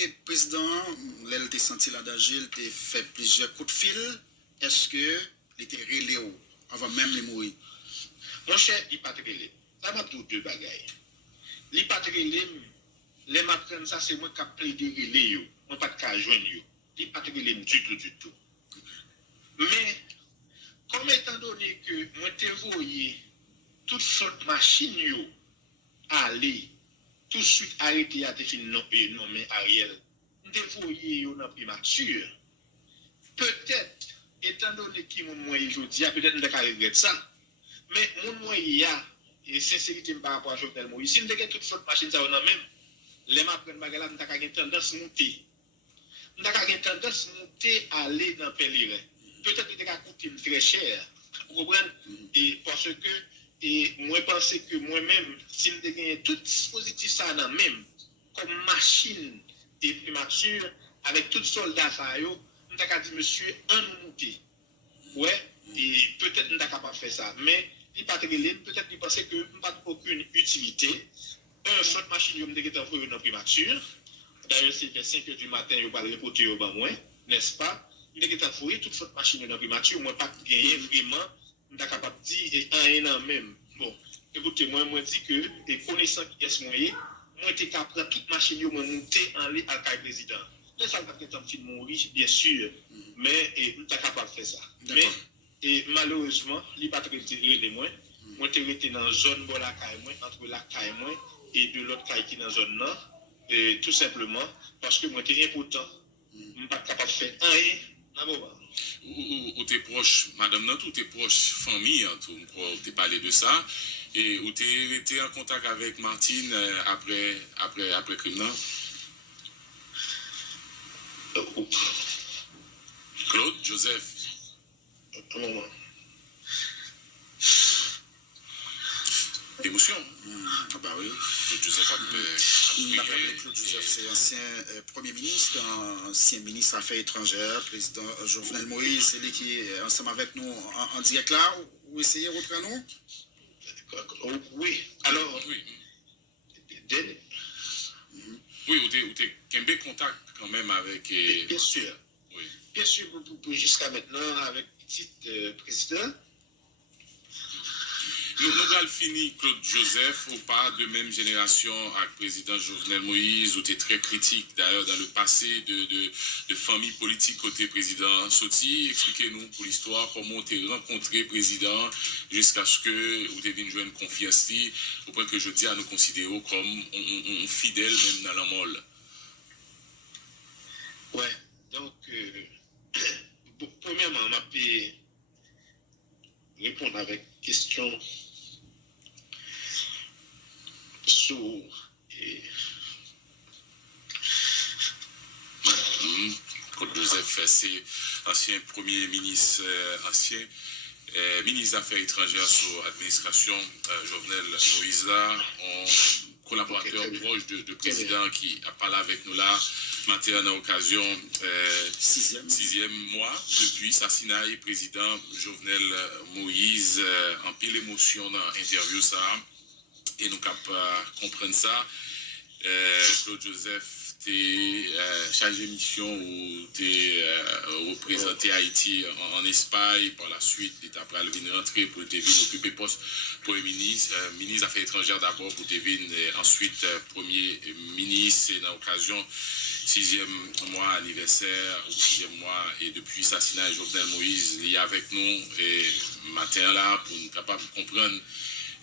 Et président, là, il était senti la danger, il était fait plusieurs coups de fil. Est-ce que il était relé avant même de mourir? Mon cher, il pas relé. Ça m'a tout deux bagailles. Il pas relé. Les matins, ça c'est moi qui ai plaidé relé yo. Moi pas de cas joindre yo. Il pas relé du tout. Mais comme étant donné que moi te voyé toute sorte machine yo aller tout de suite arrêter à définir nommé Ariel. Te voyé yo dans primature. Peut-être étant donné qui mon moyen aujourd'hui, peut-être on va regretter ça. Mais mon moyen et sincérité par rapport à Jovenel Moïse, si on a toute sorte machine ça on a même les m'apprendre bagarre là, on a tendance monter. On a tendance monter aller dans pèlerin. Peut-être que ça coûte très cher. Vous comprenez? Et parce que et moi pense que moi-même si on a tout dispositif ça dans même comme machine et primature avec tout soldat ça yo, on a dit monsieur en nous monter. Ouais, et peut-être on n'est capable de faire ça, mais il pas peut-être qu'il pensait que nous n'avons aucune utilité. Un seul machine, nous avons envoyé dans primature. D'ailleurs, c'est vers 5 h du matin, nous allons reporter au bas moins, n'est-ce pas? Nous avons envoyé toute cette machine dans primature, moi pas gagné vraiment, nous sommes capables de dire et un an même. Bon, écoutez, moi dis que, et connaissant qui est moyen, moi j'étais capable de toute machine, moi monter en ligne à le président. Là, ça va être un petit mourir, bien sûr, mais nous sommes capables de faire ça. Mais, et malheureusement, il n'est pas très retiré moi. Moi, je suis dans la zone de la caille, entre la caille et de l'autre caille qui est dans la zone nord, tout simplement parce que moi, je suis important. Je ne suis pas capable de faire rien. Ou t'es proche, madame Nant, ou t'es proche famille, ou t'es parlé de ça, et ou t'es en contact avec Martine après crime là? Claude, Joseph. Un moment. Émotion. Ah bah oui. Claude Joseph Claude Joseph, c'est ancien Premier ministre, ancien ministre des Affaires étrangères, président Jovenel Moïse, c'est lui qui est ensemble avec nous en direct là. Vous essayez de reprendre nous? Oui, alors, oui. Oui, ou t'es contact quand même avec... Bien sûr. Oui. Bien sûr, jusqu'à maintenant, avec le petit président. Nous allons finir, Claude Joseph, ou pas de même génération avec le président Jovenel Moïse, où tu es très critique d'ailleurs dans le passé de famille politique côté président Soti. Expliquez-nous pour l'histoire comment tu as rencontré le président jusqu'à ce que vous devez jouer une confiance, au point que je dis à nous considérer comme un fidèle même dans la molle. Ouais, donc, premièrement, on a pu répondre avec question sur Claude Joseph, c'est ancien premier ministre, ancien ministre des Affaires étrangères sur l'administration Jovenel Moïse, un collaborateur proche de président qui a parlé avec nous là, matin à l'occasion sixième mois depuis l'assassinat du président Jovenel Moïse, en pile émotion dans l'interview ça, et nous capables comprendre ça. Claude Joseph, tu chargé de mission où tu représenté Haïti en Espagne. Par la suite, tu as venir rentrer pour te venir occuper poste Premier ministre, ministre des Affaires étrangères d'abord, pour te venir ensuite Premier ministre. Et dans l'occasion, 6e mois anniversaire, ou 6e mois, et depuis l'assassinat de Jovenel Moïse, il est avec nous, et matin là, pour nous capables de comprendre.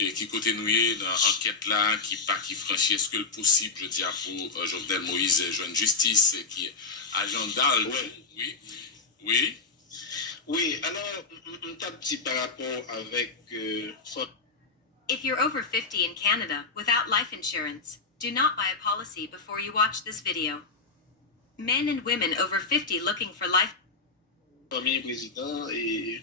Et qui côté nous est dans l'enquête là, qui franchit, est-ce que le possible, je dis, pour Jovenel Moïse, jeune justice, qui est agent d'Al. Oui. Oui. Oui, alors, on t'a dit par rapport avec... If you're over 50 in Canada without life insurance, do not buy a policy before you watch this video. Men and women over 50 looking for life... Premier président et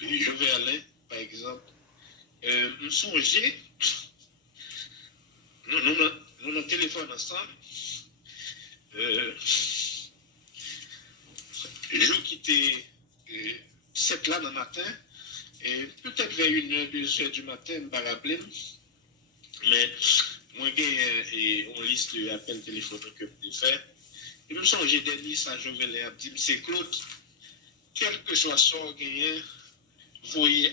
Jovenel, par exemple, nous songeons, nous avons téléphone ensemble, je quittais 7 là dans le matin, et peut-être vers 1h, 2h du matin, je ne vais pas rappeler, mais moi j'ai une liste d'appels téléphoniques que je peux faire, Et nous sommes dernier, ça, je vais leur dire, c'est Claude, quel que soit son gagnant, voyez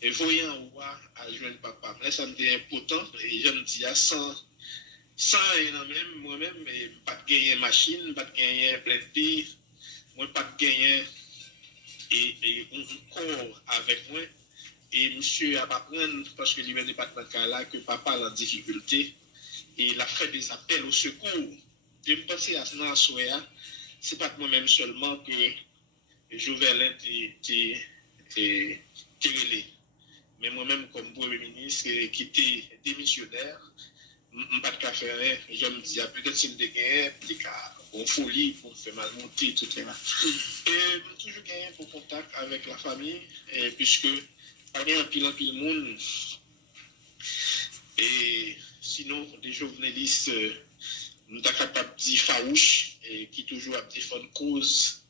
et voyez en haut à joindre papa. Là, ça me dit important, et je me dis, sans rien même, moi-même, pas de gagner machine, pas de gagner plainte, moi, pas de gagner et un corps avec moi. Et monsieur a pas prendre, parce que lui-même n'est pas dans là, que papa est en difficulté, et il a fait des appels au secours. Je me pense à ce moment-là, c'est pas moi-même seulement que Jovelin était relé. Mais moi-même, comme Premier ministre, qui était démissionnaire, je ne pas de faire, je me dis, peut-être si je gagne, peut-être en folie pour me faire mal monter, tout ça. Et je toujours gagné pour contact avec la famille, puisque pas un pile monde. Et sinon, des journalistes, nous sommes capables de dire farouches, et qui toujours a défendre cause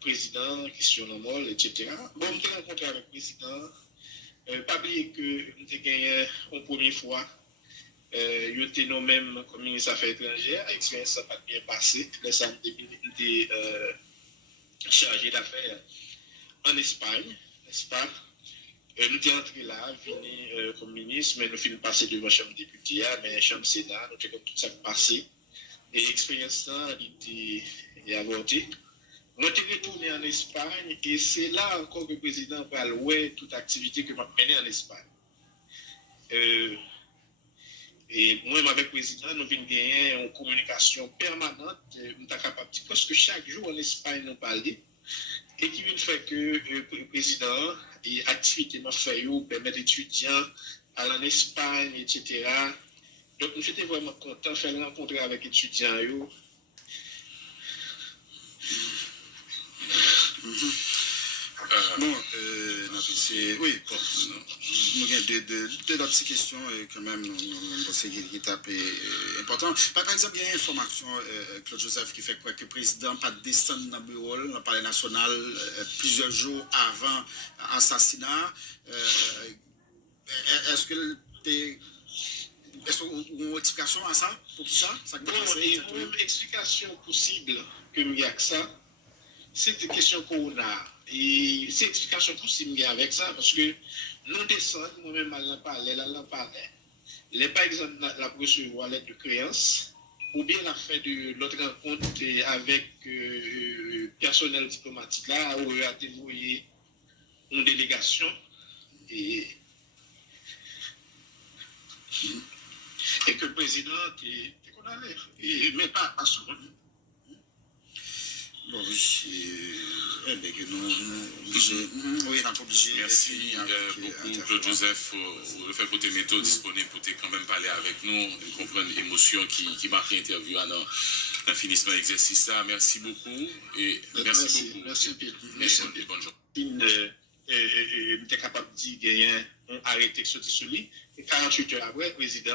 président, question normale, etc. Bon, je me rencontré avec le président. Pas oublier que nous avons gagné une première fois. Nous étions nous-mêmes comme ministre des Affaires étrangères. L'expérience n'a pas bien passé. Là, ça été chargé d'affaires en Espagne, n'est-ce pas? Nous sommes entrés là, venus comme ministre, mais nous finissons passer devant la Chambre des députés, mais la Chambre Sénat, nous avons tout ça passé. Et l'expérience a été avortée. Moi, je suis retourné en Espagne et c'est là encore que le président va louer toute activité que je menée en Espagne. Et moi, avec le président, nous venons gagner une communication permanente. Nous sommes capables de dire parce que chaque jour en Espagne, nous parlons. Et qui vient faire que le président et activité m'a fait permettre étudiants aller en Espagne, etc. Donc, j'étais vraiment content de faire une rencontre avec les étudiants. Bon, oui, bon, nous avons deux petites questions quand même, qui est important. Par exemple, il y a une information, Claude Joseph, qui fait quoi que le président pas descendre dans le bureau, dans le palais national, plusieurs jours avant l'assassinat. Est-ce que est-ce que vous avez une explication à ça? Pour qui ça? Bon, une explication possible que nous avons ça, c'est des questions qu'on a. Et c'est une explication possible avec ça, parce que nous descendons, nous-mêmes, à l'empalais. Les, par exemple, la recevoir lettre de créance, ou bien la fait de l'autre rencontre avec personnel diplomatique là, où il a dévoyé une délégation et que le président est condamné, mais pas souvent. Bon, oui, que nous, oui, on est obligé. Merci beaucoup, Claude Joseph, le fait que tu es disponible pour quand même parler avec nous et comprendre l'émotion qui marque l'interview dans le finissement de l'exercice. Merci beaucoup et merci beaucoup. Merci, Pierre. Merci. Bonne journée. Tu es capable de dire qu'il y a un arrêté qui sorti sur lui, et 48 heures après, le président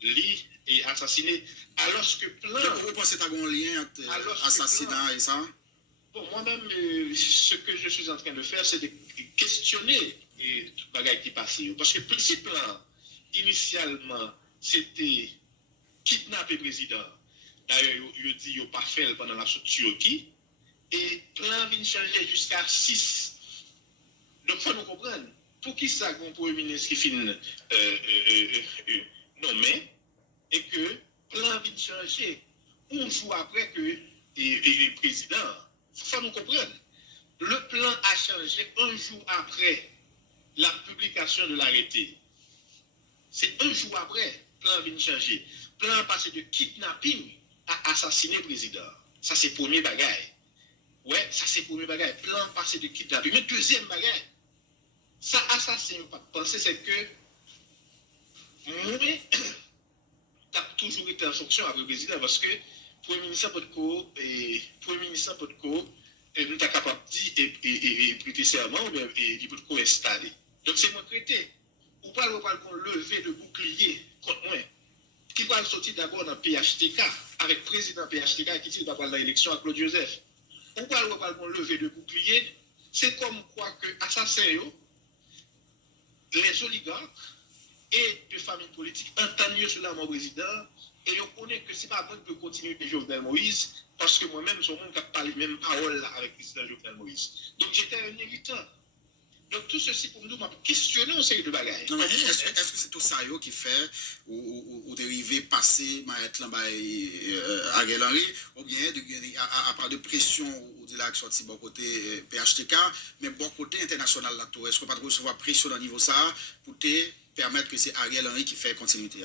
lit et assassiné. Alors que plein. Vous pensez que tu as un lien entre assassinat et ça? Bon, moi-même, ce que je suis en train de faire, c'est de questionner tout le bagage qui est passé. Parce que le principe, initialement, c'était kidnapper le président. D'ailleurs, il dit qu'il n'a pas fait pendant la sortie qui. Et plan vient changer jusqu'à 6. Donc, il faut nous comprendre. Pour qui ça, un premier ministre qui finit nommé, et que plan vient changer un jour après que le président. Il faut nous comprendre. Le plan a changé un jour après la publication de l'arrêté. C'est un jour après, le plan vient changer. Le plan a passé de kidnapping à assassiner le président. Ça, c'est le premier bagage. Ouais, ça, c'est le premier bagage. Le plan a passé de kidnapping. Mais deuxième bagage, ça, assassin, pas penser, c'est que moi, tu as toujours été en fonction avec le président parce que Premier ministre Podko et Premier ministre Podko, nous sommes capables de dire et prêter serment et il peut installer. Donc c'est moi traité. Ou pas qu'on lever le bouclier contre moi. Qui va sortir d'abord dans PHTK avec le président PHTK qui dit va dans l'élection à Claude Joseph. Ou pas qu'on lever le bouclier. C'est comme quoi que assassin, les oligarques et les familles politiques entendent sur la mort président Et je connais que c'est pas bon de continuer de Jovenel Moïse, parce que moi-même, je suis un monde qui a parlé même parole avec le président Jovenel Moïse. Donc j'étais un irritant. Donc tout ceci pour nous, m'a questionné une série de bagages. Non, mais est-ce que c'est tout ça qui fait ou dérivé passer Maître Ariel Henry, ou bien à part de pression ou de là qui sorti bon côté PHTK, mais bon côté international là tout. Est-ce qu'on pas recevoir pression au niveau ça pour te permettre que c'est Ariel Henry qui fait continuité?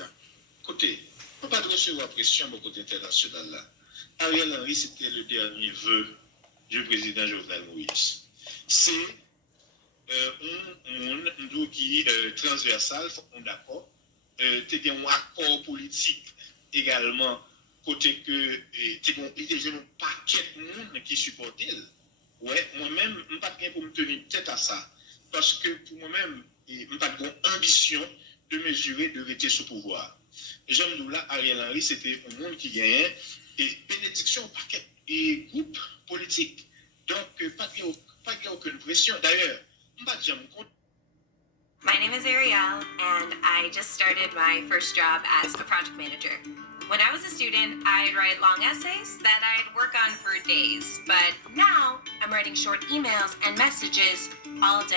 Côté, on ne peut pas recevoir pression au côté international là. Ariel Henry, c'était le dernier vœu du président Jovenel Moïse. C'est un monde qui est transversal, on est d'accord. Tu as un accord politique également, côté que tu as un paquet de monde qui supporte. Ouais, moi-même, je n'ai pas bien pour me tenir tête à ça. Parce que pour moi-même, je n'ai pas d'ambition de mesurer de rester sous pouvoir. J'aime là, Ariel Henry, c'était un monde qui gagnait et bénédiction au paquet et groupe politique. Donc, pas de aucune pression. D'ailleurs, je ne sais pas si My name is Ariel, and I just started my first job as a project manager. When I was a student, I'd write long essays that I'd work on for days, but now I'm writing short emails and messages all day.